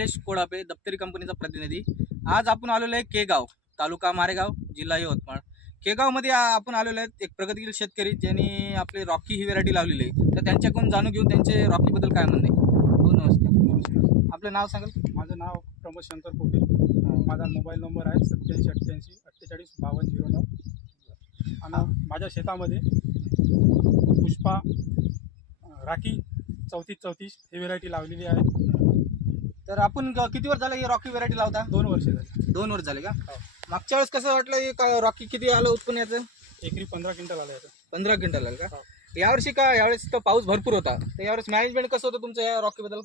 निलेश कोडापे दप्तरी कंपनीचा प्रतिनिधी. आज आपण आलेलो आहे केगाव तालुका मारेगाव जिल्हा यवतमाळ. केगावमध्ये आपण आलेलो आहेत एक प्रगतीशील शेतकरी ज्यांनी आपली रॉकी ही व्हेरायटी लावलेली आहे. तर त्यांच्याकडून जाणून घेऊन त्यांचे रॉकीबद्दल काय म्हणणे? हो नमस्कार. नमस्कार. आपलं नाव सांगाल? माझं नाव प्रमोद शंकर पोटील माझा मोबाईल नंबर आहे सत्याऐंशी अठ्ठ्याऐंशी अठ्ठेचाळीस बावन्न झिरो नऊ. आणि माझ्या शेतामध्ये पुष्पा राखी चौतीस चौतीस ही व्हेरायटी लावलेली आहे तर आपण ग- किती वर्ष झालं ही रॉकी व्हेरायटी लावता? दोन वर्ष झाली. दोन वर्ष झाले का? हो. मागच्या वेळेस कसं वाटलं हे का रॉकी किती आलं उत्पन्न याचं? एकरी पंधरा क्विंटल आलं याचं. पंधरा क्विंटल आलं का? हो. यावर्षी का यावेळेस तर पाऊस भरपूर होता. तर यावेळेस मॅनेजमेंट कसं होतं तुमचं या रॉकीबद्दल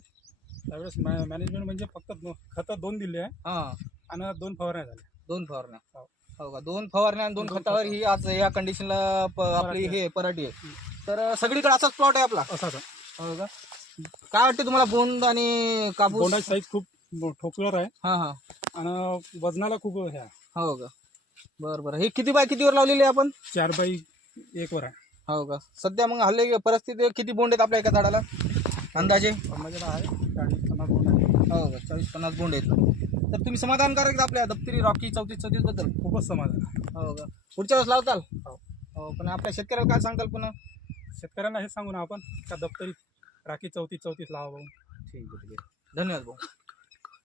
त्यावेळेस मॅ मॅनेजमेंट म्हणजे फक्त दो- खतं दोन दिले आहे. हां. आणि दोन फवारण्या झाल्या. दोन फवारण्या. हो. हो का? दोन फवारण्या आणि दोन दोन खतावर खतं. ही आज या कंडिशनला प- आपली हे पराठी आहे. तर सगळीकडे असाच प्लॉट आहे आपला? असाच हो का? काय वाटतं तुम्हाला बोंड आणि कापूस? बोंडाची साईज खूप ठोकळर आहे. हा हा. आणि वजनाला खूप हे आहे. हो का? बरं बरं. हे किती बाय कितीवर लावलेली आहे आपण? चार बाई एक वर आहे. हो का? सध्या मग हल्ली परिस्थिती किती बोंड आहेत आपल्या एका झाडाला? अंदाजे? आहे चाळीस पन्नास बोंड आहे हो का? चाळीस पन्नास बोंड आहेत. तर तुम्ही समाधानकारक आहेत आपल्या दप्तरी रॉकी चौतीस चौतीसबद्दल? खूपच समाधान आहे. हो का? पुढच्या वेळेस लावताल? हो. हो पण आपल्या शेतकऱ्याला काय सांगताल पुन्हा? शेतकऱ्यांना हे सांगू ना आपण का दप्तरी राखी चौतीस चौतीस लावा भाऊ. ठीक आहे ठीक आहे. धन्यवाद भाऊ.